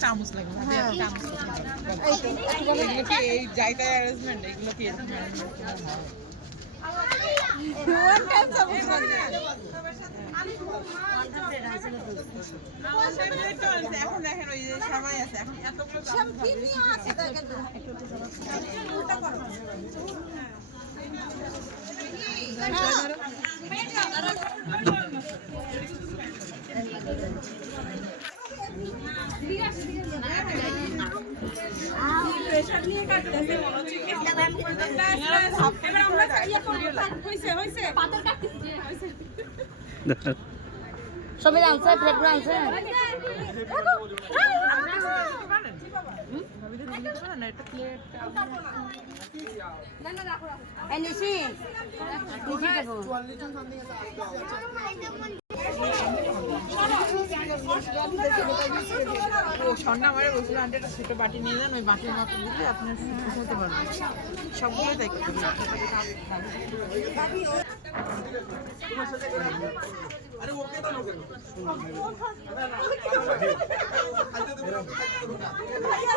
চামচ লাগে না। চামচ এগুলো কি এই যাইতা অ্যারেঞ্জমেন্ট এগুলো কি এরকম সবাই আছে এখন এতগুলো দেখেন উল্টা করো এবার আমরা ইয়ে হইছে হইছে পাথর কাটতেছি। হইছে সবাই আনছে প্লেটগুলো আনছে নিশি ও, সন্ধ্যা মারে বলছিল ছোট বাটি নিয়ে যান, ওই বাটির মতো আপনার হতে পারবে। সবগুলো দেখতে ভাইয়া